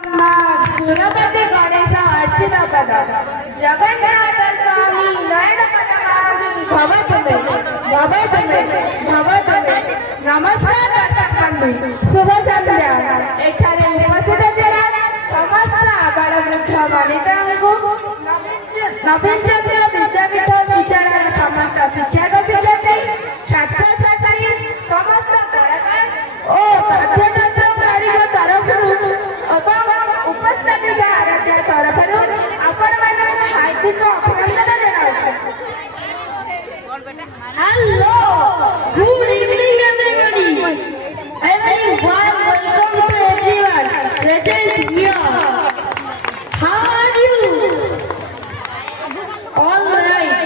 सुरपति गणेश अर्चित पद जगन्नाथ स्वामी नयन भवतु मे नमस्कार दर्शक बंधु शुभ संध्या एठारे उपस्थित ଥିବା ସମସ୍ତ ଆବାଳ ବୃଦ୍ଧ ବନିତାଙ୍କୁ ନବୀନ ଚନ୍ଦ୍ର ବିଦ୍ୟାପୀଠ ବିଦ୍ୟାଳୟର ସମସ୍ତ ଶିକ୍ଷକ ଶିକ୍ଷୟିତ୍ରୀ ଛାତ୍ରଛାତ୍ରୀ ସମସ୍ତ କଳାକାର ଓ ବାଧ୍ୟତାକାରୀଙ୍କ ତରଫରୁ ଏବଂ ଉପସ୍ଥିତ ଆରାଧ୍ୟ ତରଫରୁ ଆପଣମାନଙ୍କୁ ହାର୍ଦ୍ଦିକ ଅଭିନନ୍ଦନ ଜଣାଉଛି। Hello, good evening everybody. A very warm welcome to everyone present here. How are you? All right.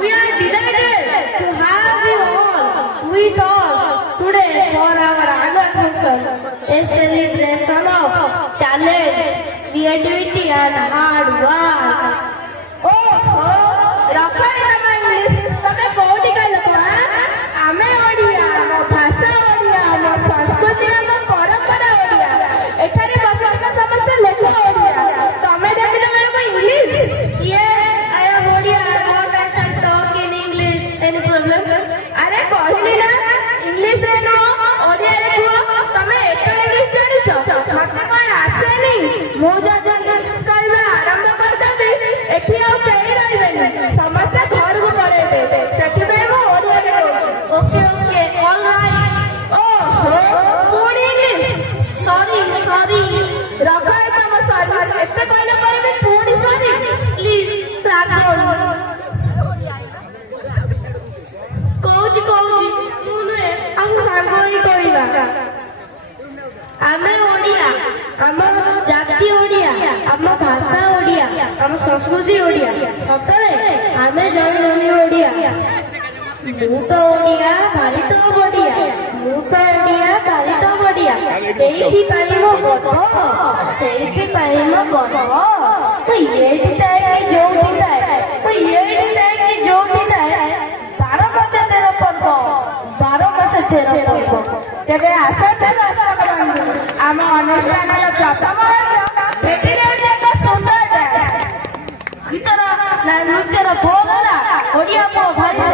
We are delighted to have you all with us today for our annual function, a celebration of talent, creativity and hard work. ତମେ କୋଉଠିକା ଲୋକ? ଆମେ ଓଡ଼ିଆ, ଆମ ଭାଷା ଓଡ଼ିଆ, ଆମ ସଂସ୍କୃତି, ଆମ ପରମ୍ପରା ଓଡ଼ିଆ। ଏଠାରେ ବସନ୍ତ ସମସ୍ତେ ଲୋକ ଓଡ଼ିଆ। ତମେ ଦେଖିଲ madam English? Yes, I am Odia. What I shall talk in English. Any problem? ଆରେ କହିଲି ନା ଇଂଲିଶରେ ନୁହଁ ଓଡ଼ିଆରେ କୁହ। ତମେ ଏକା ଇଂଲିଶ ଜାଣିଛ? ମତେ କଣ ଆସେନି? ମୁଁ ଯଦି ଇଂଲିଶ କହିବା ଆରମ୍ଭ କରିଦେବି ଏଠି ଆଉ କେହି ରହିବେନି, ସମସ୍ତେ ଘରକୁ ପଳେଇବେ। ସେଥିପାଇଁ ମୁଁ ଓଡ଼ିଆରେ କହୁଛି। Okay, okay, all right. ଓହୋ ପୁଣି ଇଂଲିଶ? Sorry. ରଖ ତମ ସରି। ଏତେ କହିଲା ପରେ ବି ପୁଣି ସରି? Please, crack on. କହୁଛି ମୁଁ ନୁହେଁ, ଆମ ସାଙ୍ଗ ହେଇ କହିବା। ଆମେ ଓଡ଼ିଆ, ଆମ ଜାତି ଓଡ଼ିଆ, ଆମ ଭାଷା ଓଡ଼ିଆ, ଆମ ସଂସ୍କୃତି ଓଡ଼ିଆ। ସତରେ ଆମେ ଜଣେ ଜଣେ ଓଡ଼ିଆ। ମୁଁ ତ ଓଡ଼ିଆ, ଭାରି ତ ବଢ଼ିଆ। ମୁଁ ତ ଓଡ଼ିଆ, ଭାରି ତ ବଢ଼ିଆ। ସେଇଥିପାଇଁ ମୋ ଗର୍ବ, ସେଇଥିପାଇଁ ମୋ ଗର୍ବ। ମୁଁ ଏଇଠି ଥାଏ କି ଯୋଉଠି ଥାଏ, ମୁଁ ଏଇଠି ଥାଏ କି ଯୋଉଠି ଥାଏ, 12 ମାସେ 13 ପର୍ବ, 12 ମାସେ 13 ପର୍ବ। ତେବେ ଆସନ୍ତୁ ଦର୍ଶକ ବନ୍ଧୁ, ଆମ ଅନୁଷ୍ଠାନର ପ୍ରଥମ ଭେଟିରେ ଏକ ସୁନ୍ଦର ଡ୍ୟାନ୍ସ। ଗୀତର ନା ନୃତ୍ୟର ବୋଲ ହେଲା ଓଡ଼ିଆ ପୁଅ ଭାରି